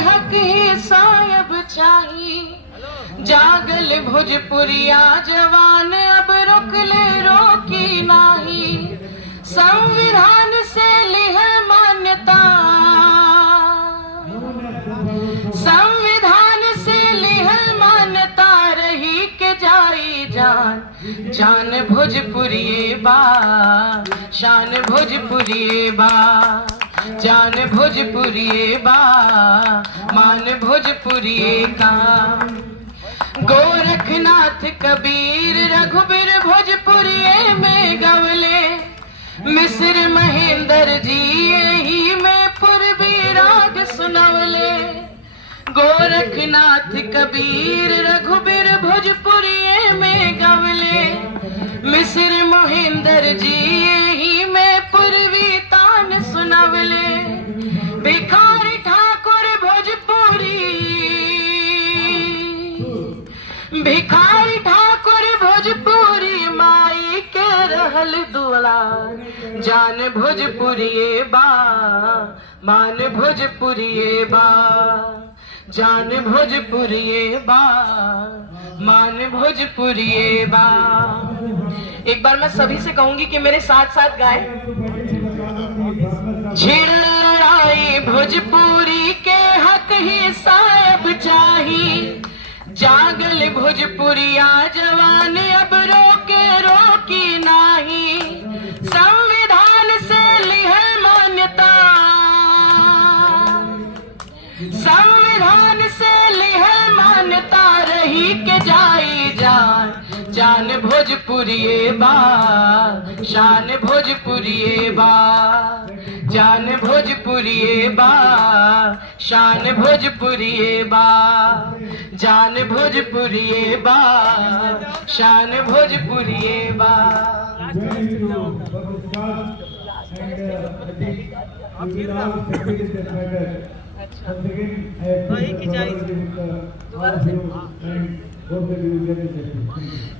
हक ही सायब चाही। जागल भोजपुरिया जवान अब रोक ले रोकी नाही। संविधान से लिहल मान्यता, संविधान से लिहल मान्यता रही के जाई जान। जान भोजपुरिये बा, शान भोजपुरिये बा। जान भोजपुरिये बा, मान भोजपुरिये का। गोरखनाथ कबीर रघुबीर भोजपुरिये में गवले। मिस्र महेंद्र जी यही में पूर्वी राग सुनवले। गोरखनाथ कबीर रघुबीर भोजपुरिये में गवले। मिस्र महेंद्र जी यही में पूर्वी तान सुनवले। भिखारी ठाकुर भोजपुरी, भिखारी ठाकुर भोजपुरी माई के रहल दुलार। जान भोजपुरिये बा, मान भोजपुरिये बा। जान भोजपुरिये बा, मान भोजपुरिये बा। एक बार मैं सभी से कहूंगी कि मेरे साथ साथ गाएं। छिड़ लड़ाई भोजपुरी के हक ही सायब चाही। जागल भोजपुरिया जवान अब रोके रोकी नाही। संविधान से लिहल मान्यता, संविधान से लिहल मान्यता रही के जाई जान। जान भोजपुरिये बा, शान भोजपुरिये बा। जान भोजपुरिये बा, शान भोजपुरिये बा। जान भोजपुरिये बा, शान भोजपुरिये बा।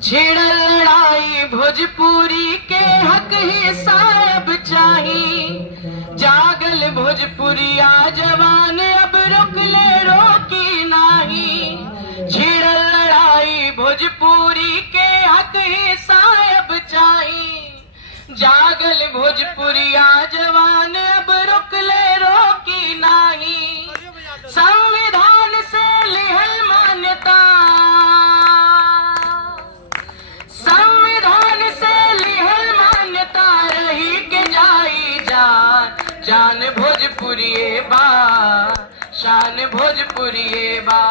छेड़ लड़ाई भोजपुरी के हक ही सायब चाही। जागल भोजपुरिया जवान अब रोक ले रोकी नाही। छेड़ लड़ाई भोजपुरी के हक ही सायब चाही। जागल भोजपुरिया जवान अब रोक ले रोकी नाही। संविधान से लिहल मान्यता, संविधान से लिहल मान्यता रही के जाई जान। जान भोजपुरिये बा, शान भोजपुरिये बा।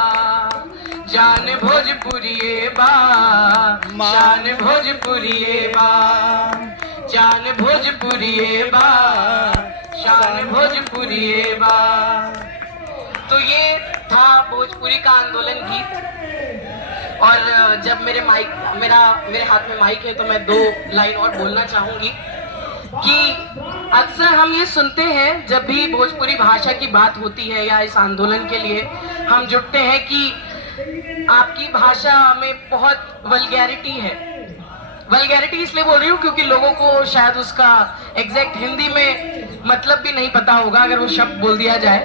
जान भोजपुरिये बा, शान भोजपुरिये बा। जान भोजपुरिये बा, शान भोजपुरिये बा। तो ये था भोजपुरी का आंदोलन गीत। और जब मेरे हाथ में माइक है तो मैं 2 लाइन और बोलना चाहूंगी कि अक्सर हम ये सुनते हैं जब भी भोजपुरी भाषा की बात होती है या इस आंदोलन के लिए हम जुटते हैं कि आपकी भाषा में बहुत वल्गैरिटी है। वल्गैरिटी इसलिए बोल रही हूँ क्योंकि लोगों को शायद उसका एग्जैक्ट हिंदी में मतलब भी नहीं पता होगा अगर वो शब्द बोल दिया जाए।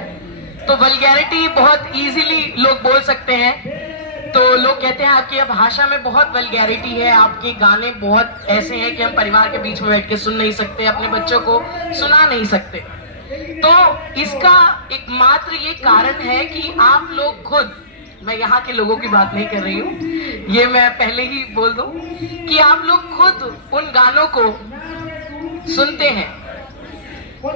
तो वल्गैरिटी बहुत इजीली लोग बोल सकते हैं। तो लोग कहते हैं आपकी भाषा में बहुत वल्गैरिटी है, आपके गाने बहुत ऐसे हैं कि हम परिवार के बीच में बैठ के सुन नहीं सकते, अपने बच्चों को सुना नहीं सकते। तो इसका एकमात्र ये कारण है कि आप लोग खुद, मैं यहाँ के लोगों की बात नहीं कर रही हूँ, ये मैं पहले ही बोल दूं कि आप लोग खुद उन गानों को सुनते हैं।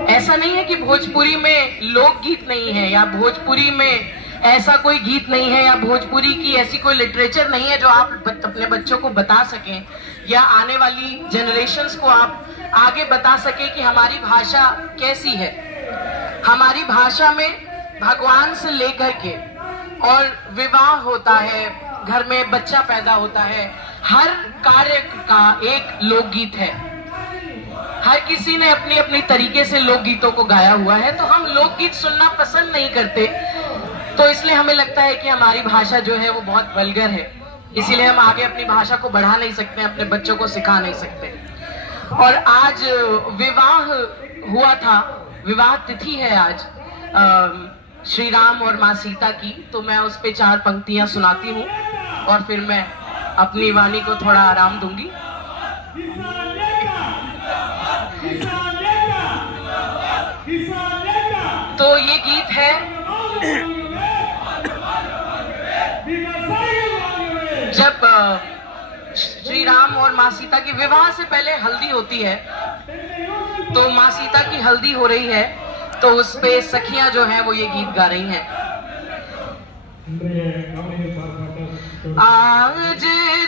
ऐसा नहीं है कि भोजपुरी में लोकगीत नहीं है या भोजपुरी में ऐसा कोई गीत नहीं है या भोजपुरी की ऐसी कोई लिटरेचर नहीं है जो आप अपने बच्चों को बता सकें या आने वाली जनरेशन्स को आप आगे बता सकें कि हमारी भाषा कैसी है। हमारी भाषा में भगवान से लेकर के और विवाह होता है, घर में बच्चा पैदा होता है, हर कार्य का एक लोकगीत है। हर किसी ने अपनी अपनी तरीके से लोकगीतों को गाया हुआ है। तो हम लोकगीत सुनना पसंद नहीं करते, तो इसलिए हमें लगता है कि हमारी भाषा जो है वो बहुत वल्गर है, इसीलिए हम आगे अपनी भाषा को बढ़ा नहीं सकते, अपने बच्चों को सिखा नहीं सकते। और आज विवाह हुआ था, विवाह तिथि है आज श्री राम और माँ सीता की, तो मैं उस पे 4 पंक्तियां सुनाती हूँ और फिर मैं अपनी वाणी को थोड़ा आराम दूंगी। तो ये गीत है जब श्री राम और माँ सीता की विवाह से पहले हल्दी होती है, तो माँ सीता की हल्दी हो रही है, तो उस पे सखियां जो हैं वो ये गीत गा रही हैं। आज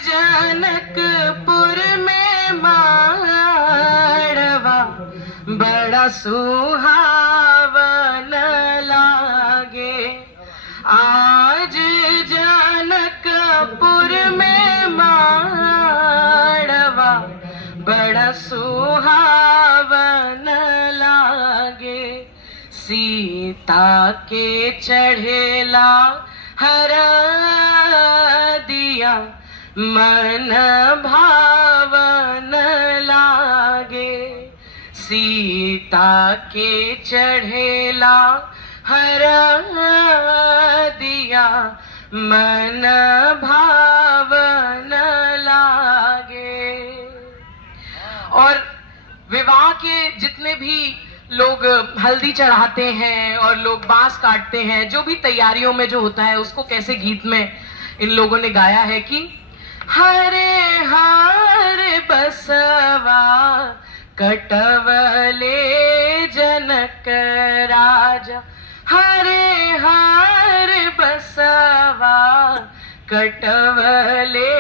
जनकपुर में माड़वा बड़ा सुहावन लागे। आज जनकपुर में माड़वा बड़ा सुहावन लागे। सीता के चढ़ेला हर दिया मन भावन लागे। सीता के चढ़ेला हर दिया मन भावन लागे। और विवाह के जितने भी लोग हल्दी चढ़ाते हैं और लोग बांस काटते हैं, जो भी तैयारियों में जो होता है, उसको कैसे गीत में इन लोगों ने गाया है कि हरे हर बसवा कटवले जनक राजा। हरे हर बसवा कटवले